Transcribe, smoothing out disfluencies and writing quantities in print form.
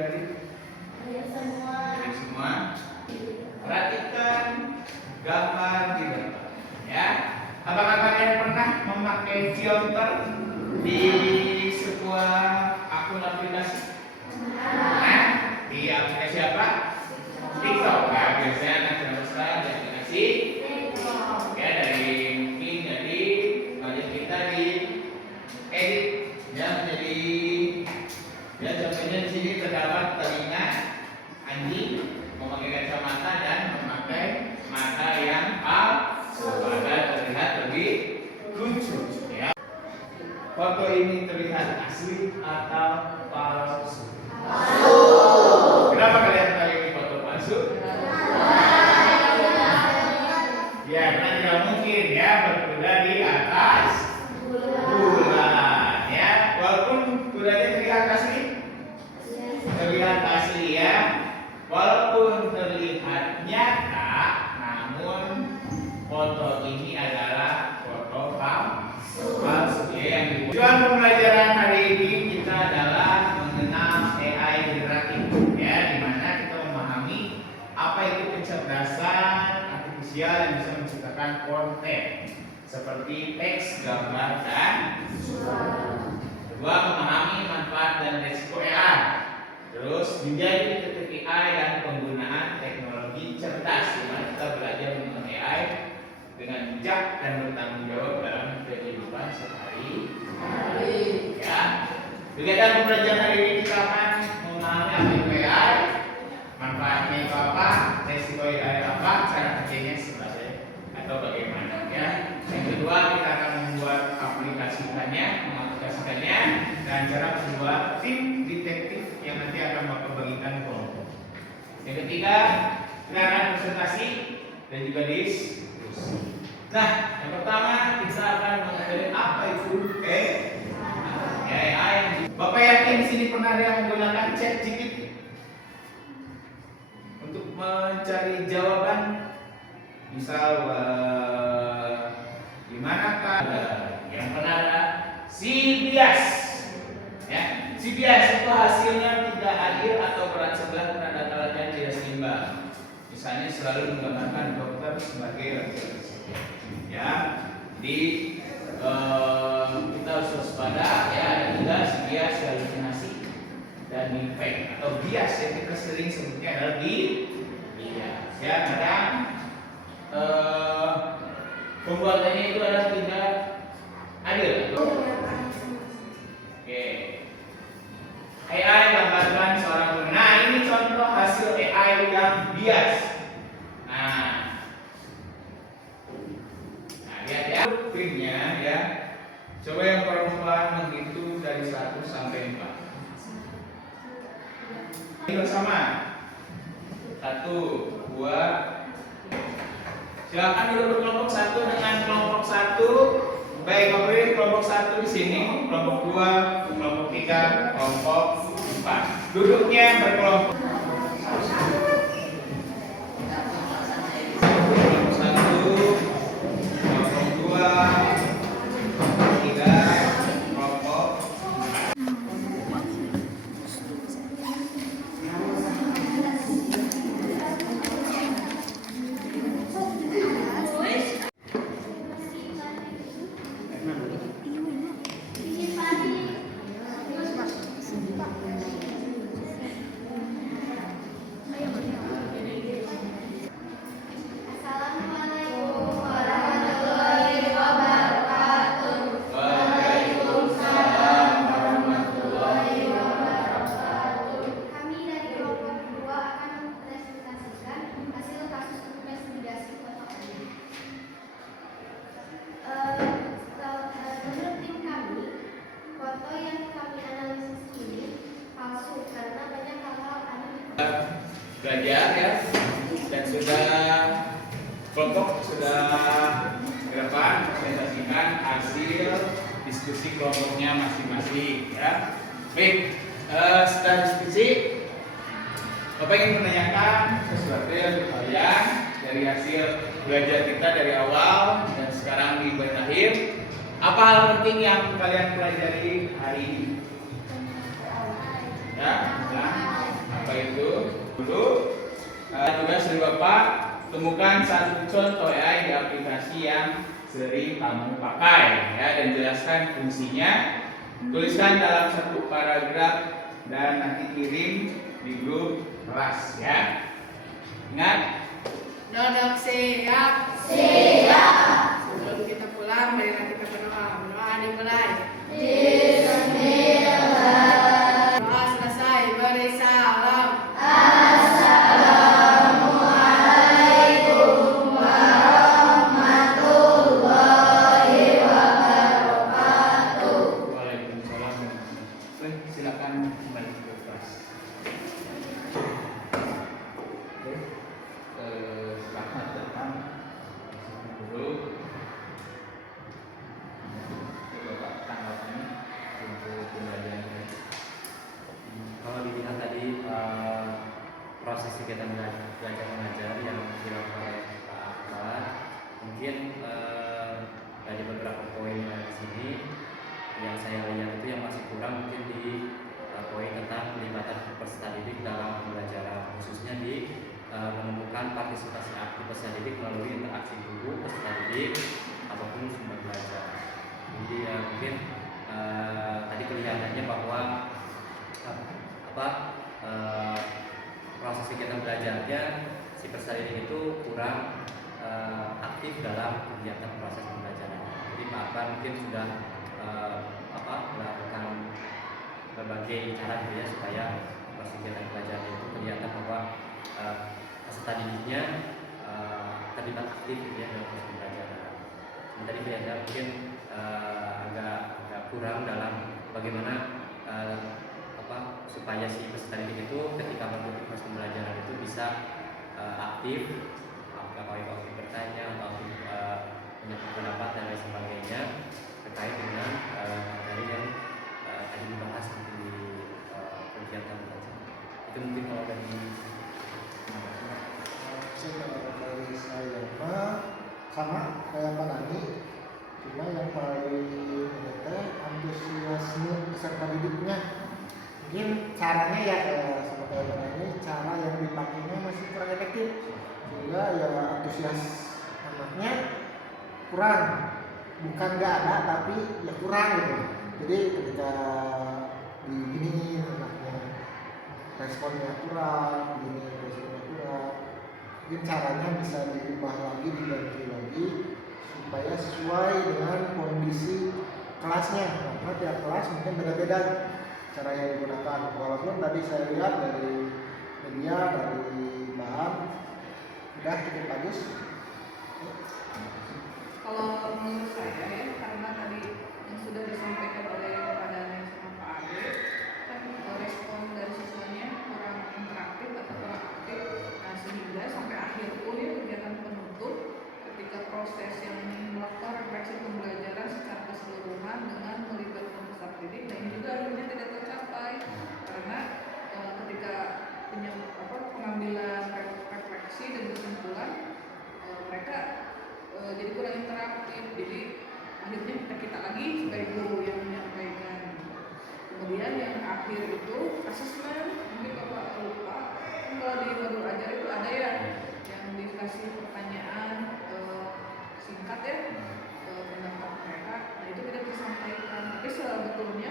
dari semua. Perhatikan gambar di depan. Ya, apakah kalian pernah memakai filter di sebuah akun aplikasi? Nah, di aplikasi apa? TikTok. Ya, biasanya anak semesta di aplikasi ya, dari mungkin jadi budget kita di edit ya menjadi ya, contohnya di sini terdapat telinga anjing memakai kacamata dan memakai mata yang palsu agar terlihat lebih lucu ya. Foto ini terlihat asli atau palsu? Kenapa kalian tahu ini foto palsu? Ya, karena tidak mungkin ya berkuda di atas bulan ya. Walaupun kudanya terlihat asli ya. Walaupun terlihat nyata, namun foto ini adalah foto palsu ya. Tujuan pembelajaran hari ini kita adalah mengenal AI generatif ya, di mana kita memahami apa itu kecerdasan artifisial yang bisa menciptakan konten seperti teks, gambar, dan suara. Kedua, memahami manfaat dan risiko AI. Terus menjadi titik AI dan penggunaan teknologi cerdas, di mana kita belajar mengenai AI dengan bijak dan bertanggung jawab dalam kehidupan sehari-hari. Ya. Kegiatan pembelajaran hari ini kita akan memahami apa itu AI, manfaatnya itu apa, risiko AI apa, cara kerjanya sebagai atau bagaimana ya. Yang kedua, kita akan membuat mengaplikasikannya dan cara membuat tim detektif yang nanti akan Bapak bagikan kelompok. Yang ketiga, kita akan presentasi dan juga diskusi. Nah, yang pertama kita akan mengetahui apa itu AI. Bapak yakin di sini pernah ada yang menggunakan ChatGPT untuk mencari jawaban? Misal, di manakah yang pernah ada CBS? Ya, CBS itu hasilnya tidak adil atau berat sebelah karena data latihan tidak seimbang. Misalnya selalu menggambarkan dokter sebagai laki-laki. Ya, di kita harus waspada ya, ada tiga: bias, halusinasi, dan defect atau bias yang kita sering sebutnya adalah bias. Ya, kadang pembuatannya itu adalah tidak adil. Oke. AI gambarkan seorang guru. Nah, ini contoh hasil AI yang bias. Nah lihat ya filmnya ya. Coba yang perempuan menghitung dari 1 sampai 4. Ini bersama. 1, 2. Silakan dulu berkelompok 1 dengan kelompok 1. Baik, kemudian kelompok 1 di sini, kelompok 2, kelompok 3, kelompok 4. Duduknya berkelompok. Kelompok 1, kelompok 2, kelompok 3, kelompok 4. Belajar ya, dan kelompok sudah ke depan presentasikan hasil diskusi kelompoknya masing-masing ya. Baik, setelah diskusi Bapak ingin menanyakan sesuatu yang kalian dari hasil belajar kita dari awal dan sekarang di bagian akhir. Apa hal penting yang kalian pelajari hari ini? Ya, Dulu tugas dari Bapak, temukan satu contoh AI di aplikasi yang sering kamu pakai ya, dan jelaskan fungsinya. Tuliskan dalam satu paragraf dan nanti kirim di grup kelas ya. Ingat? Dodok siap. Sebelum kita pulang, marilah kita berdoa. Berdoa dimulai. Doa selesai, beri salam. Waalaikumsalam. Baik, silakan kembali ke kelas. Oke. Selamat datang. Dulu. Bapak tanggapannya untuk pembelajaran ini. Kalau dilihat tadi proses kegiatan belajar mengajar yang dilakukan oleh Pak Akbar, mungkin dari beberapa poin di sini yang saya lihat itu yang masih kurang mungkin di poin tentang pelibatan peserta didik dalam pembelajaran, khususnya di menemukan partisipasi aktif peserta didik melalui interaksi guru, peserta didik ataupun sumber belajar. Jadi mungkin tadi kelihatannya bahwa proses kegiatan belajarnya si peserta didik itu kurang aktif dalam kegiatan proses pembelajaran. Jadi Pak Akbar mungkin sudah melakukan berbagai cara gitu ya, supaya proses kegiatan belajar itu kelihatan bahwa peserta didiknya terlibat aktif gitu ya dalam proses pembelajaran. Tadi kelihatannya mungkin agak kurang dalam bagaimana supaya si peserta didik itu ketika mengikuti proses pembelajaran itu bisa aktif, apakah aktif bertanya atau aktif menyatakan pendapat dan lain sebagainya terkait dengan materi yang tadi dibahas di kegiatan belajar. Itu mungkin kalau dari saya sama kayak Pak Nani, cuma yang paling ini teh antusiasme peserta didiknya. Mungkin caranya ya sama kayak Pak Nani, cara yang dipakainya masih kurang efektif, sehingga ya antusias anaknya kurang. Bukan nggak ada, tapi ya kurang gitu. Jadi ketika begini anaknya responnya kurang, begini responnya kurang. Mungkin caranya bisa diubah lagi, diganti lagi supaya sesuai dengan kondisi kelasnya. Karena tiap kelas mungkin beda-beda cara yang digunakan. Walaupun tadi saya lihat dari media, dari bahan udah cukup bagus. Kalau menurut saya ya, karena tadi yang sudah disampaikan oleh kepada Neng sama Pak Ade, kan respon dari siswanya kurang interaktif atau kurang aktif, nah sehingga sampai akhir pun ya kegiatan penutup ketika proses yang melakukan refleksi pembelajaran secara keseluruhan dengan melibatkan peserta didik, nah ini juga akhirnya tidak tercapai karena ketika pengambilan refleksi dan kesimpulan mereka jadi kurang interaktif, jadi akhirnya kita lagi sebagai guru yang menyampaikan. Kemudian yang akhir itu asesmen, mungkin kalau lupa kalau di modul ajar itu ada ya yang dikasih pertanyaan singkat ya pendapat mereka, nah itu tidak disampaikan, tapi sebetulnya